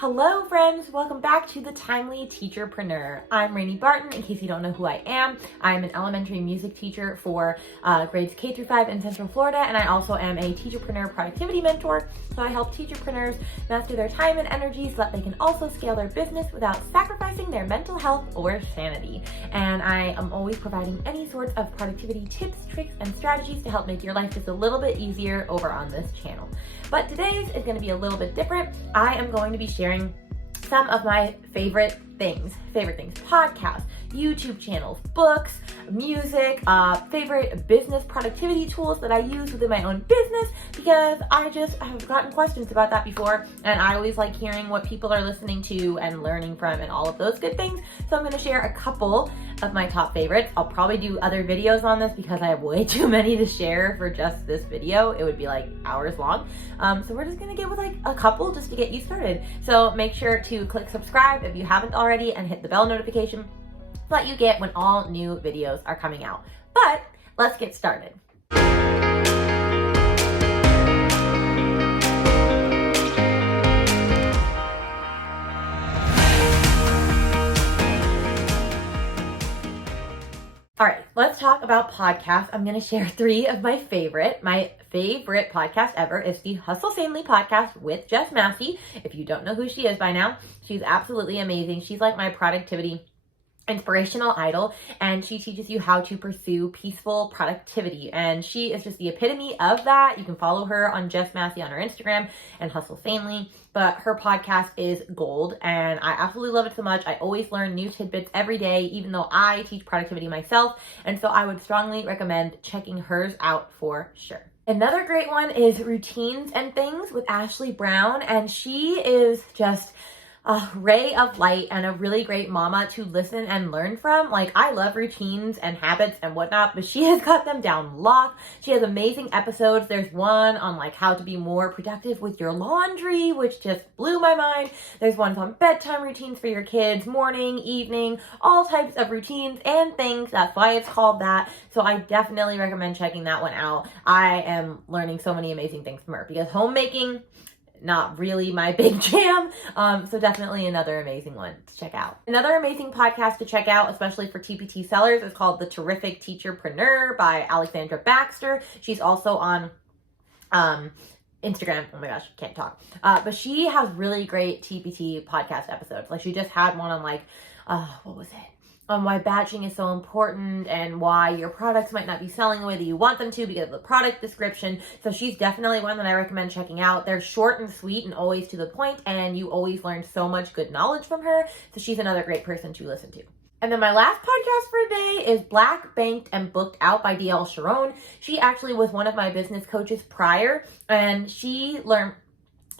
Hello friends, welcome back to the Timely Teacherpreneur. I'm Rainey Barton. In case you don't know who I am an elementary music teacher for grades K through 5 in Central Florida, and I also am a teacherpreneur productivity mentor. So I help teacherpreneurs master their time and energy so that they can also scale their business without sacrificing their mental health or sanity. And I am always providing any sorts of productivity tips, tricks, and strategies to help make your life just a little bit easier over on this channel. But today's is going to be a little bit different. I am going to be sharing some of my favorite things, podcasts, YouTube channels, books, music, favorite business productivity tools that I use within my own business, because I just have gotten questions about that before, and I always like hearing what people are listening to and learning from and all of those good things. So I'm going to share a couple of my top favorites. I'll probably do other videos on this because I have way too many to share for just this video. It would be like hours long. So we're just going to get with like a couple just to get you started. So make sure to click subscribe if you haven't already and hit the bell notification so that you get when all new videos are coming out. But let's get started. All right, let's talk about podcasts. I'm going to share three of my favorite. My favorite podcast ever is the Hustle Sanely podcast with Jess Massey. If you don't know who she is by now, she's absolutely amazing. She's like my productivity inspirational idol, and she teaches you how to pursue peaceful productivity, and she is just the epitome of that. You can follow her on Jess Massey on her Instagram and Hustle Sanely, but her podcast is gold and I absolutely love it so much. I always learn new tidbits every day, even though I teach productivity myself, and so I would strongly recommend checking hers out for sure. Another great one is Routines and Things with Ashley Brown, and she is just a ray of light and a really great mama to listen and learn from. Like, I love routines and habits and whatnot, but she has got them down locked. She has amazing episodes. There's one on like how to be more productive with your laundry, which just blew my mind. There's ones on bedtime routines for your kids, morning, evening, all types of routines and things. That's why it's called that. So I definitely recommend checking that one out. I am learning so many amazing things from her because homemaking, not really my big jam. So definitely another amazing one to check out. Another amazing podcast to check out, especially for TPT sellers, is called the Terrific Teacherpreneur by Alexandra Baxter. She's also on Instagram. Oh my gosh, can't talk. But she has really great TPT podcast episodes. Like, she just had one on like, what was it? On why batching is so important and why your products might not be selling the way that you want them to because of the product description. So she's definitely one that I recommend checking out. They're short and sweet and always to the point, and you always learn so much good knowledge from her. So she's another great person to listen to. And then my last podcast for today is Black, Banked, and Booked Out by DL Sharon. She actually was one of my business coaches prior, and she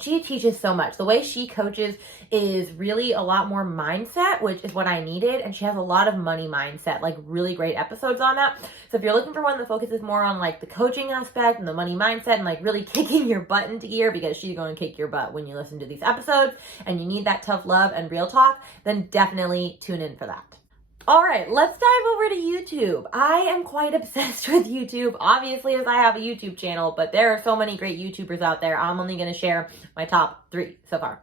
teaches so much. The way she coaches is really a lot more mindset, which is what I needed. And she has a lot of money mindset, like really great episodes on that. So if you're looking for one that focuses more on like the coaching aspect and the money mindset and like really kicking your butt into gear, because she's going to kick your butt when you listen to these episodes and you need that tough love and real talk, then definitely tune in for that. All right, let's dive over to YouTube. I am quite obsessed with YouTube, obviously, as I have a YouTube channel, but there are so many great YouTubers out there. I'm only going to share my top 3 so far.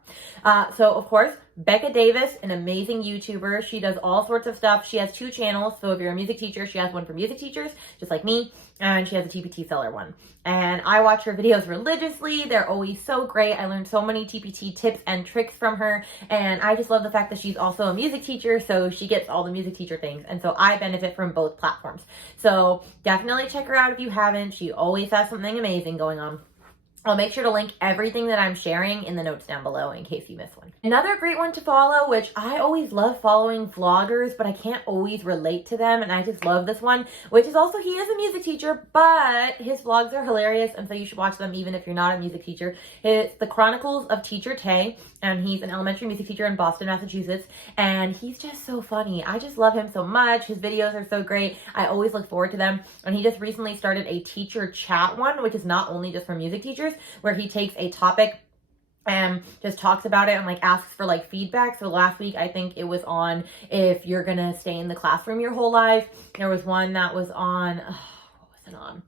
So, of course, Becca Davis, an amazing YouTuber. She does all sorts of stuff. She has 2 channels. So if you're a music teacher, she has one for music teachers, just like me, and she has a TPT seller one. And I watch her videos religiously. They're always so great. I learned so many TPT tips and tricks from her. And I just love the fact that she's also a music teacher, so she gets all the music teacher things. And so I benefit from both platforms. So definitely check her out if you haven't. She always has something amazing going on. I'll make sure to link everything that I'm sharing in the notes down below in case you miss one. Another great one to follow, which I always love following vloggers, but I can't always relate to them, and I just love this one, which is also, he is a music teacher, but his vlogs are hilarious, and so you should watch them even if you're not a music teacher. It's the Chronicles of Teacher Tay, and he's an elementary music teacher in Boston, Massachusetts, and he's just so funny. I just love him so much. His videos are so great. I always look forward to them, and he just recently started a teacher chat one, which is not only just for music teachers, where he takes a topic and just talks about it and like asks for like feedback. So last week, I think it was on if you're gonna stay in the classroom your whole life. There was one that was on, what was it on?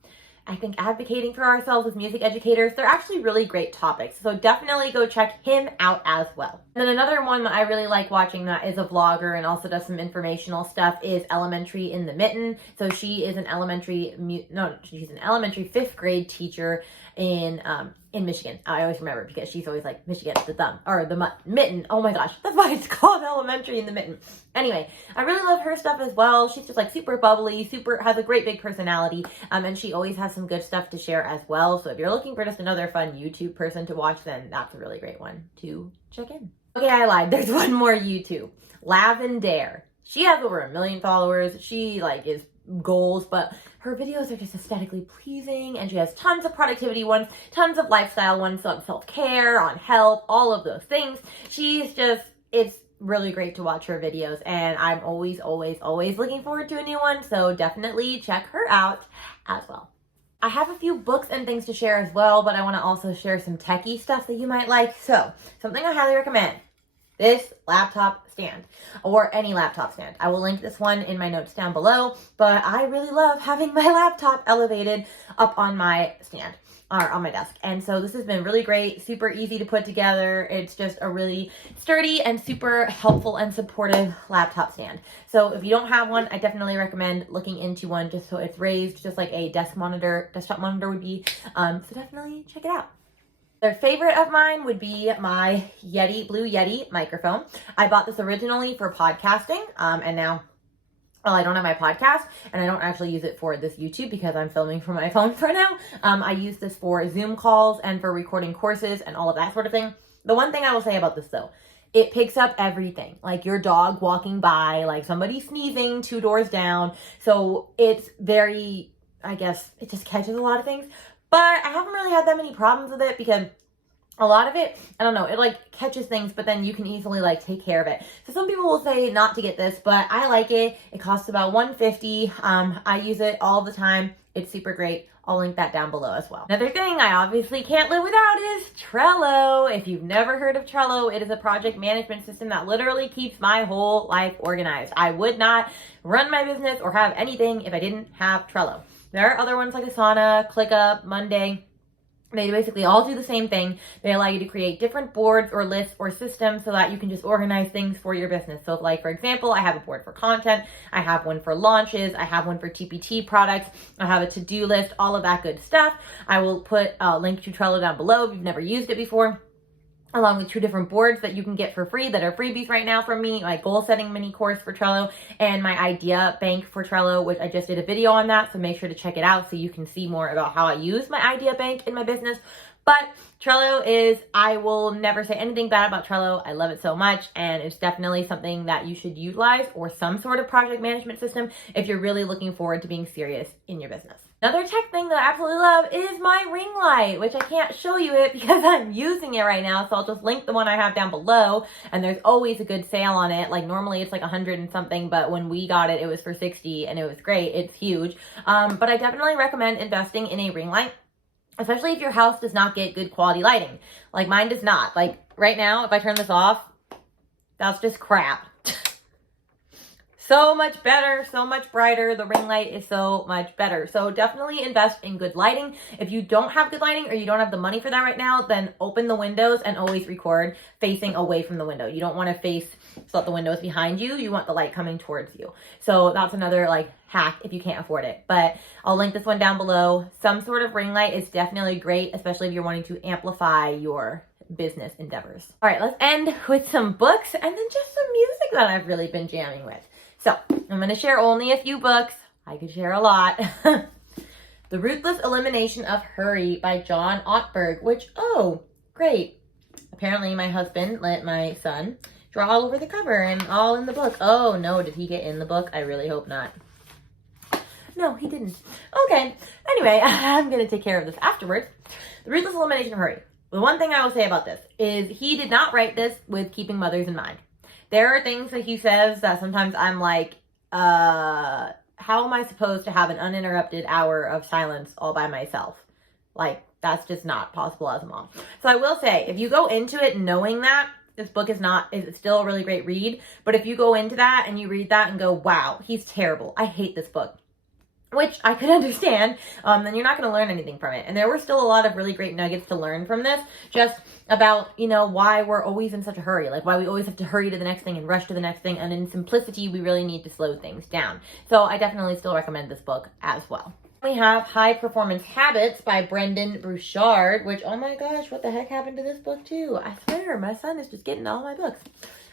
I think advocating for ourselves as music educators, they're actually really great topics. So definitely go check him out as well. And then another one that I really like watching that is a vlogger and also does some informational stuff is Elementary in the Mitten. So she is an she's an elementary 5th grade teacher in Michigan. I always remember because she's always like Michigan, the thumb, or the mitten. Oh my gosh, that's why it's called Elementary in the Mitten. Anyway, I really love her stuff as well. She's just like super bubbly, has a great big personality, and she always has some good stuff to share as well. So if you're looking for just another fun YouTube person to watch, then that's a really great one to check in. Okay, I lied. There's one more YouTube. Lavendaire. She has over 1 million followers. She is goals, but her videos are just aesthetically pleasing, and she has tons of productivity ones, tons of lifestyle ones on self-care, on health, all of those things. It's really great to watch her videos, and I'm always looking forward to a new one, so definitely check her out as well. I have a few books and things to share as well, but I want to also share some techie stuff that you might like. So, something I highly recommend. This laptop stand, or any laptop stand. I will link this one in my notes down below, but I really love having my laptop elevated up on my stand, or on my desk. And so this has been really great, super easy to put together. It's just a really sturdy and super helpful and supportive laptop stand. So if you don't have one, I definitely recommend looking into one just so it's raised, just like a desktop monitor would be. So definitely check it out. Their favorite of mine would be my Blue Yeti microphone. I bought this originally for podcasting, and now, well, I don't have my podcast, and I don't actually use it for this YouTube because I'm filming from my phone for now. I use this for Zoom calls and for recording courses and all of that sort of thing. The one thing I will say about this though, it picks up everything, like your dog walking by, like somebody sneezing 2 doors down. So it's very, I guess, it just catches a lot of things. But I haven't really had that many problems with it because a lot of it, I don't know, it catches things, but then you can easily take care of it. So some people will say not to get this, but I like it. It costs about $150. I use it all the time. It's super great. I'll link that down below as well. Another thing I obviously can't live without is Trello. If you've never heard of Trello, it is a project management system that literally keeps my whole life organized. I would not run my business or have anything if I didn't have Trello. There are other ones like Asana, ClickUp, Monday. They basically all do the same thing. They allow you to create different boards or lists or systems so that you can just organize things for your business. So for example, I have a board for content. I have one for launches. I have one for TPT products. I have a to-do list, all of that good stuff. I will put a link to Trello down below if you've never used it before, along with 2 different boards that you can get for free that are freebies right now from me, my goal setting mini course for Trello and my idea bank for Trello, which I just did a video on that. So make sure to check it out so you can see more about how I use my idea bank in my business. But Trello I will never say anything bad about Trello. I love it so much, and it's definitely something that you should utilize, or some sort of project management system if you're really looking forward to being serious in your business. Another tech thing that I absolutely love is my ring light, which I can't show you it because I'm using it right now. So I'll just link the one I have down below, and there's always a good sale on it. Normally it's 100 and something, but when we got it, it was for 60 and it was great. It's huge. But I definitely recommend investing in a ring light, especially if your house does not get good quality lighting. Mine does not. Right now, if I turn this off, that's just crap. So much better, so much brighter. The ring light is so much better. So definitely invest in good lighting. If you don't have good lighting or you don't have the money for that right now, then open the windows and always record facing away from the window. You don't want to face so that the window is behind you. You want the light coming towards you. So that's another hack if you can't afford it. But I'll link this one down below. Some sort of ring light is definitely great, especially if you're wanting to amplify your business endeavors. All right, let's end with some books and then just some music that I've really been jamming with. So I'm going to share only a few books. I could share a lot. The Ruthless Elimination of Hurry by John Ortberg, which, oh, great. Apparently my husband let my son draw all over the cover and all in the book. Oh no, did he get in the book? I really hope not. No, he didn't. Okay. Anyway, I'm going to take care of this afterwards. The Ruthless Elimination of Hurry. The one thing I will say about this is he did not write this with keeping mothers in mind. There are things that he says that sometimes I'm like, how am I supposed to have an uninterrupted hour of silence all by myself? That's just not possible as a mom. So I will say, if you go into it knowing that, this book it's still a really great read. But if you go into that and you read that and go, wow, he's terrible. I hate this book. which I could understand, then you're not going to learn anything from it. And there were still a lot of really great nuggets to learn from this, just about, you know, why we're always in such a hurry, like why we always have to hurry to the next thing and rush to the next thing. And in simplicity, we really need to slow things down. So I definitely still recommend this book as well. We have High Performance Habits by Brendon Burchard, which, oh my gosh, what the heck happened to this book too? I swear, my son is just getting all my books.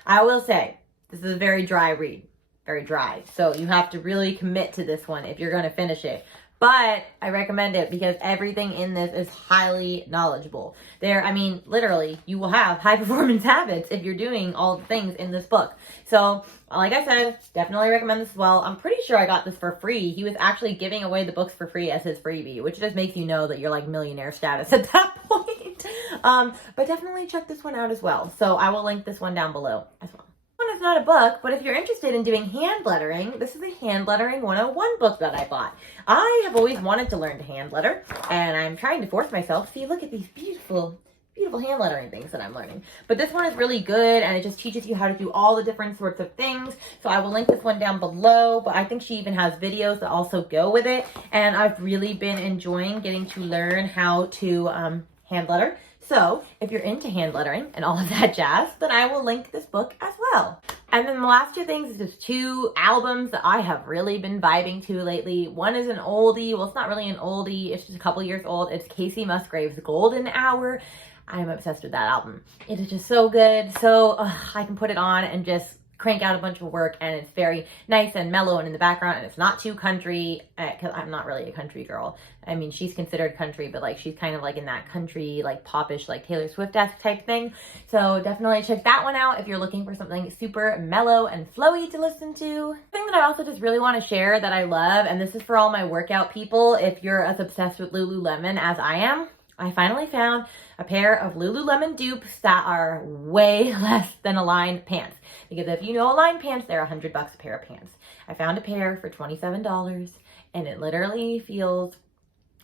I will say, this is a very dry read. Very dry. So you have to really commit to this one if you're going to finish it. But I recommend it because everything in this is highly knowledgeable. I mean, literally, you will have high performance habits if you're doing all the things in this book. So, like I said, definitely recommend this as well. I'm pretty sure I got this for free. He was actually giving away the books for free as his freebie, which just makes you know that you're like millionaire status at that point. But definitely check this one out as well. So I will link this one down below as well. It's not a book, but if you're interested in doing hand lettering, this is a hand lettering 101 book that I bought. I have always wanted to learn to hand letter, and I'm trying to force myself. See, look at these beautiful hand lettering things that I'm learning. But this one is really good, and it just teaches you how to do all the different sorts of things. So I will link this one down below, but I think she even has videos that also go with it. And I've really been enjoying getting to learn how to hand letter. So if you're into hand lettering and all of that jazz, then I will link this book as well. And then the last two things is just two albums that I have really been vibing to lately. One is an oldie. Well, it's not really an oldie. It's just a couple years old. It's Kasey Musgraves' Golden Hour. I'm obsessed with that album. It is just so good. So I can put it on and just crank out a bunch of work, and it's very nice and mellow and in the background, and it's not too country, because I'm not really a country girl. I mean, she's considered country, but like she's kind of like in that country, like popish, like Taylor Swift-esque type thing. So definitely check that one out if you're looking for something super mellow and flowy to listen to. The thing that I also just really want to share that I love, and this is for all my workout people, if you're as obsessed with Lululemon as I am, I finally found a pair of Lululemon dupes that are way less than Align pants. Because if you know Align pants, they're $100 a pair of pants. I found a pair for $27, and it literally feels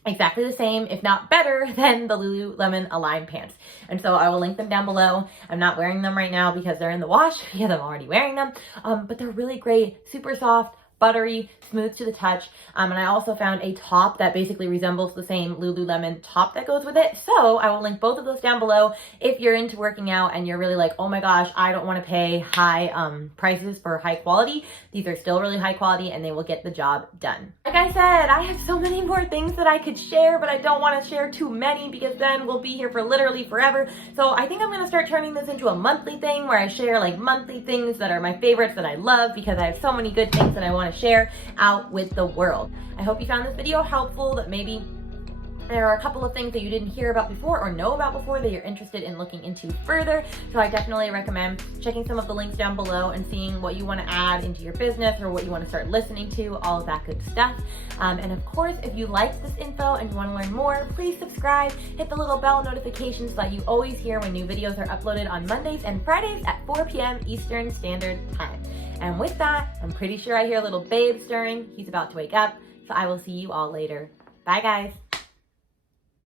exactly the same, if not better, than the Lululemon Align pants. And so I will link them down below. I'm not wearing them right now because they're in the wash, because I'm already wearing them. But they're really great, super soft, buttery, smooth to the touch. And I also found a top that basically resembles the same Lululemon top that goes with it. So I will link both of those down below if you're into working out and you're really like, oh my gosh, I don't want to pay high prices for high quality. These are still really high quality and they will get the job done. Like I said, I have so many more things that I could share, but I don't want to share too many because then we'll be here for literally forever. So I think I'm going to start turning this into a monthly thing where I share like monthly things that are my favorites that I love, because I have so many good things that I want to share out with the world. I hope you found this video helpful, that maybe there are a couple of things that you didn't hear about before or know about before that you're interested in looking into further. So I definitely recommend checking some of the links down below and seeing what you want to add into your business or what you want to start listening to, all of that good stuff. And of course, if you liked this info and you want to learn more, please subscribe, hit the little bell notification so that you always hear when new videos are uploaded on Mondays and Fridays at 4 p.m. Eastern Standard Time. And with that, I'm pretty sure I hear little babe stirring. He's about to wake up. So I will see you all later. Bye, guys.